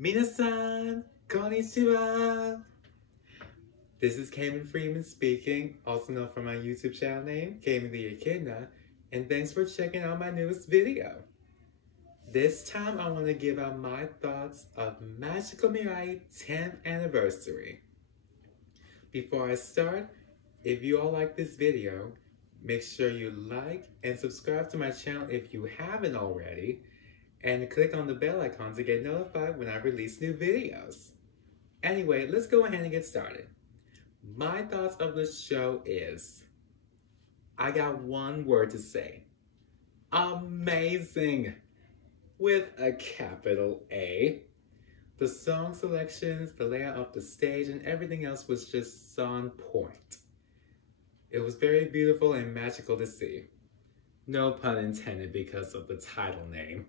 Minasan, konnichiwa. This is Cayman Freeman speaking, also known from my YouTube channel name, Cayman the Echidna, and thanks for checking out my newest video. This time I want to give out my thoughts of Magical Mirai 10th anniversary. Before I start, if you all like this video, make sure you like and subscribe to my channel if you haven't already, and click on the bell icon to get notified when I release new videos. Anyway, let's go ahead and get started. My thoughts of the show is, I got one word to say. Amazing! With a capital A. The song selections, the layout of the stage, and everything else was just on point. It was very beautiful and magical to see. No pun intended because of the title name.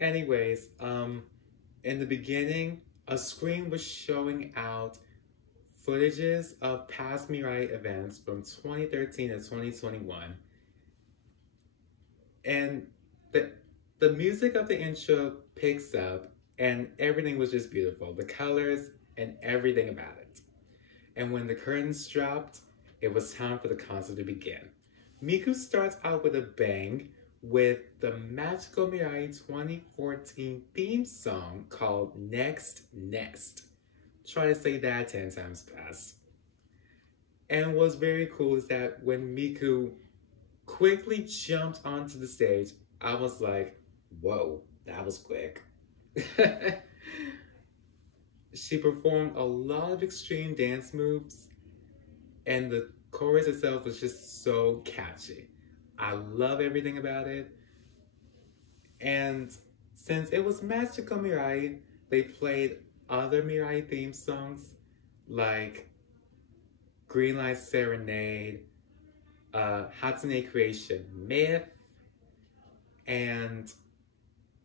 Anyways, in the beginning, a screen was showing out footages of past Mirai events from 2013 and 2021. And the music of the intro picks up and everything was just beautiful. The colors and everything about it. And when the curtains dropped, it was time for the concert to begin. Miku starts out with a bang with the Magical Mirai 2014 theme song called Next Nest. Try to say that 10 times fast. And what's very cool is that when Miku quickly jumped onto the stage, I was like, whoa, that was quick. She performed a lot of extreme dance moves, and the chorus itself was just so catchy. I love everything about it. And since it was Magical Mirai, they played other Mirai theme songs like Green Light Serenade, Hatsune Creation Myth, and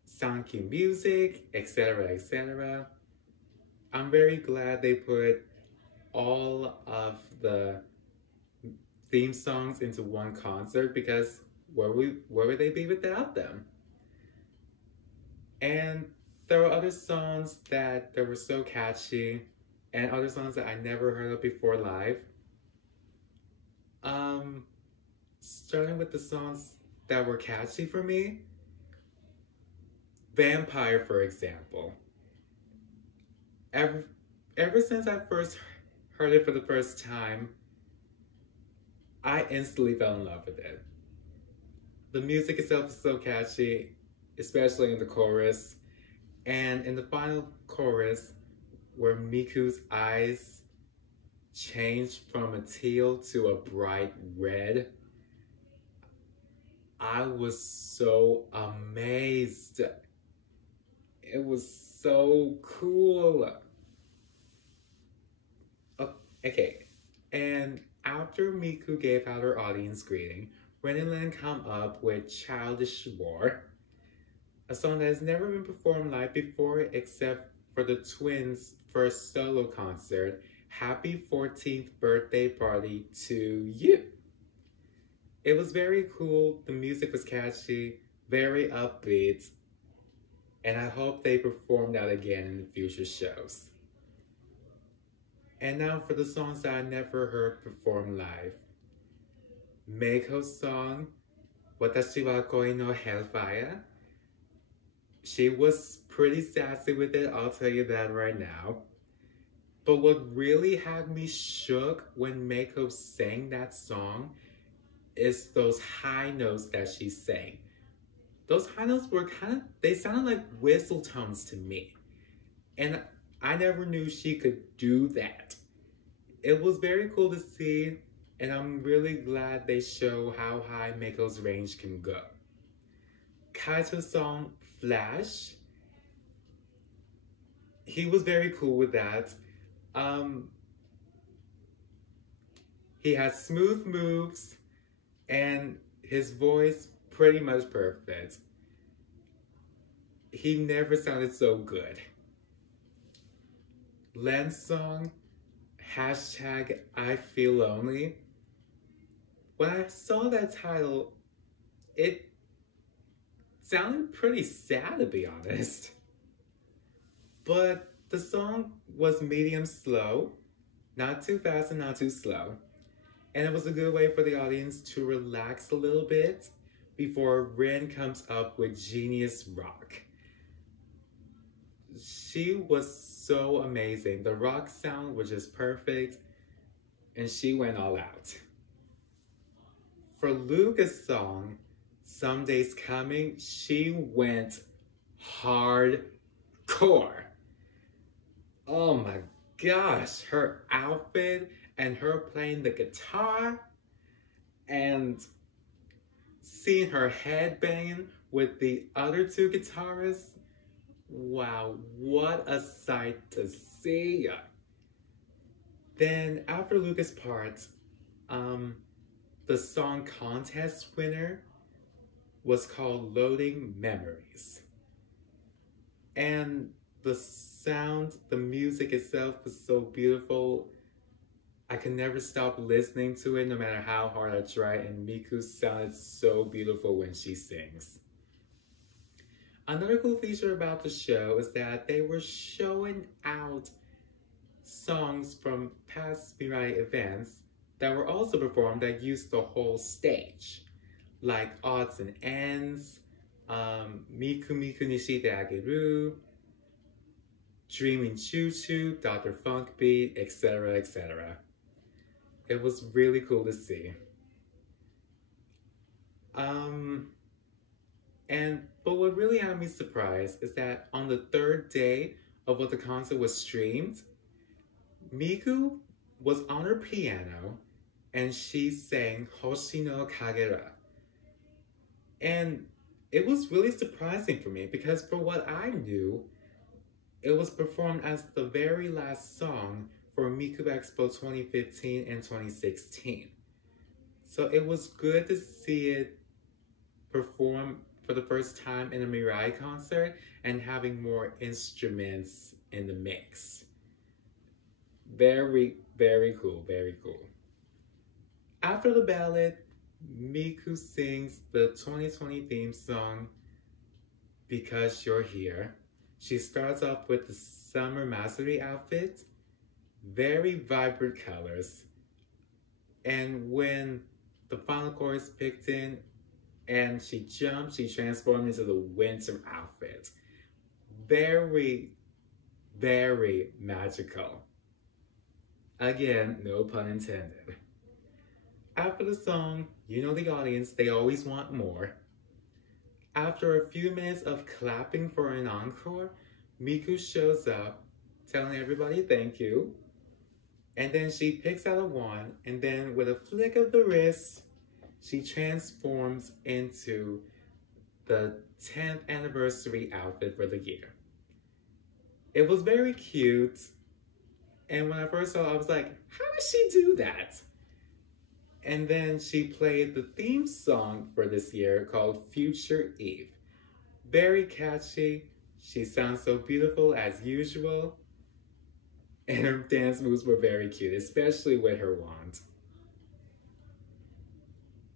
Sankey Music, etc., etc. I'm very glad they put all of the theme songs into one concert because where would they be without them? And there were other songs that were so catchy and other songs that I never heard of before live. Starting with the songs that were catchy for me, Vampire, for example. Ever since I first heard it for the first time, I instantly fell in love with it. The music itself is so catchy, especially in the chorus. And in the final chorus, where Miku's eyes changed from a teal to a bright red, I was so amazed. It was so cool. Okay, and after Miku gave out her audience greeting, Renilyn came up with Childish War, a song that has never been performed live before except for the twins' first solo concert, Happy 14th Birthday Party to You. It was very cool, the music was catchy, very upbeat, and I hope they perform that again in the future shows. And now for the songs that I never heard performed live. Meiko's song, Watashi wa Koi no Hellfire. She was pretty sassy with it, I'll tell you that right now. But what really had me shook when Meiko sang that song is those high notes that she sang. Those high notes were they sounded like whistle tones to me. And I never knew she could do that. It was very cool to see, and I'm really glad they show how high Meiko's range can go. Kaito's song, Flash, he was very cool with that. He has smooth moves, and his voice pretty much perfect. He never sounded so good. Len's song, hashtag I Feel Lonely. When I saw that title, it sounded pretty sad, to be honest. But the song was medium slow, not too fast and not too slow. And it was a good way for the audience to relax a little bit before Rin comes up with Genius Rock. She was so amazing. The rock sound was just perfect, and she went all out. For Luca's song, Someday's Coming, she went hardcore. Oh my gosh, her outfit and her playing the guitar and seeing her headbang with the other two guitarists. Wow, what a sight to see. Then after Luca's part, the song contest winner was called Loading Memories. And the sound, the music itself was so beautiful. I could never stop listening to it no matter how hard I try, and Miku sounded so beautiful when she sings. Another cool feature about the show is that they were showing out songs from past Mirai events that were also performed that used the whole stage, like Odds and Ends, Miku Miku Nishite Ageru, Dreaming Choo Choo, Dr. Funk Beat, etc., etc. It was really cool to see. But what really had me surprised is that on the third day of what the concert was streamed, Miku was on her piano and she sang Hoshino Kagera. And it was really surprising for me because for what I knew, it was performed as the very last song for Miku Expo 2015 and 2016. So it was good to see it perform for the first time in a Mirai concert and having more instruments in the mix. Very, very cool, very cool. After the ballad, Miku sings the 2020 theme song, Because You're Here. She starts off with the summer Masuri outfit, very vibrant colors. And when the final chorus picked in and she jumped, she transformed into the winter outfit. Very, very magical. Again, no pun intended. After the song, you know the audience, they always want more. After a few minutes of clapping for an encore, Miku shows up, telling everybody thank you. And then she picks out a wand, and then with a flick of the wrist, she transforms into the 10th anniversary outfit for the year. It was very cute. And when I first saw it, I was like, how does she do that? And then she played the theme song for this year called Future Eve. Very catchy. She sounds so beautiful as usual. And her dance moves were very cute, especially with her wand.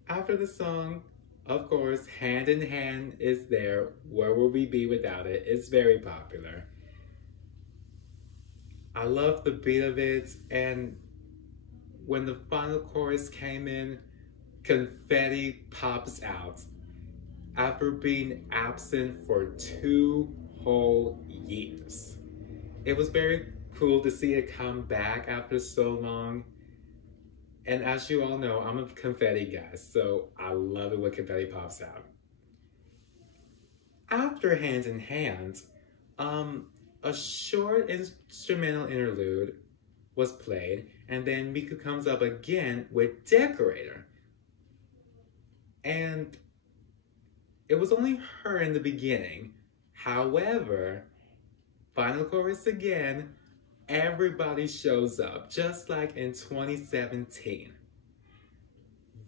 After the song, of course, Hand in Hand is there. Where would we be without it? It's very popular. I love the beat of it, and when the final chorus came in, confetti pops out after being absent for 2 whole years. It was very cool to see it come back after so long. And as you all know, I'm a confetti guy, so I love it when confetti pops out. After Hand in Hand, a short instrumental interlude was played, and then Miku comes up again with Decorator. And it was only her in the beginning. However, final chorus again, everybody shows up, just like in 2017.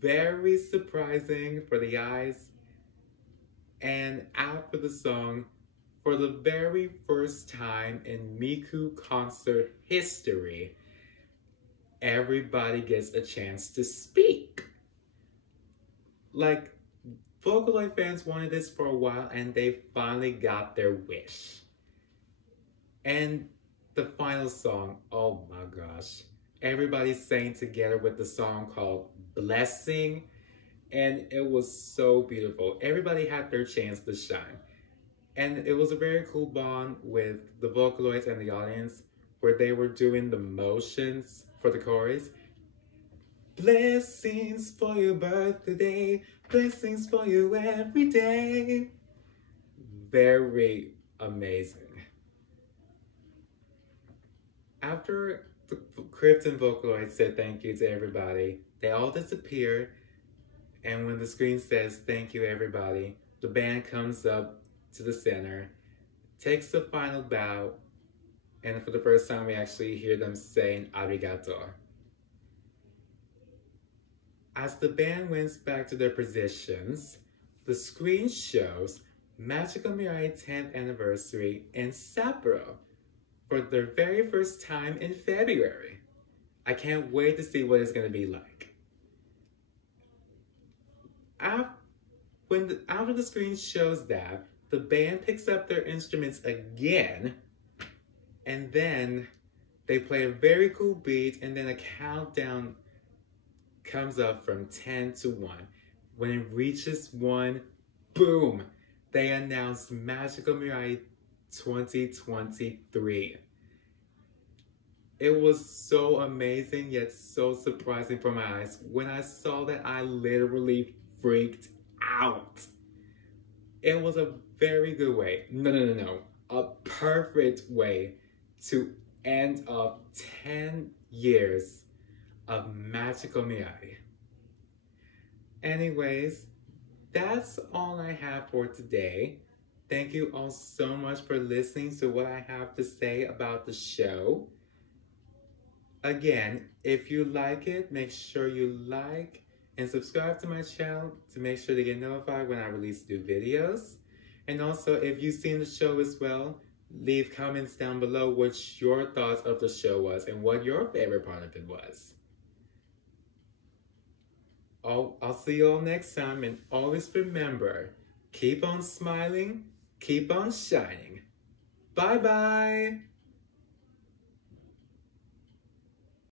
Very surprising for the eyes. And after the song, for the very first time in Miku concert history, everybody gets a chance to speak. Like, Vocaloid fans wanted this for a while, and they finally got their wish. And the final song, oh my gosh. Everybody sang together with the song called Blessing, and it was so beautiful. Everybody had their chance to shine. And it was a very cool bond with the Vocaloids and the audience where they were doing the motions for the chorus. Blessings for your birthday, blessings for you every day. Very amazing. After the Crypt and Vocaloid said thank you to everybody, they all disappear, and when the screen says thank you everybody, the band comes up to the center, takes the final bow, and for the first time we actually hear them saying arigato. As the band went back to their positions, the screen shows Magical Mirai 10th anniversary in Sapporo for their very first time in February. I can't wait to see what it's going to be like. After the screen shows that, the band picks up their instruments again, and then they play a very cool beat, and then a countdown comes up from 10 to 1. When it reaches 1, boom! They announce Magical Mirai 2023. It was so amazing yet so surprising for my eyes. When I saw that, I literally freaked out. It was a very good way, a perfect way to end up 10 years of Magical Mirai. Anyways, that's all I have for today. Thank you all so much for listening to what I have to say about the show. Again, if you like it, make sure you like and subscribe to my channel to make sure to get notified when I release new videos. And also, if you've seen the show as well, leave comments down below what your thoughts of the show was and what your favorite part of it was. I'll see you all next time, and always remember, keep on smiling, keep on shining. Bye-bye!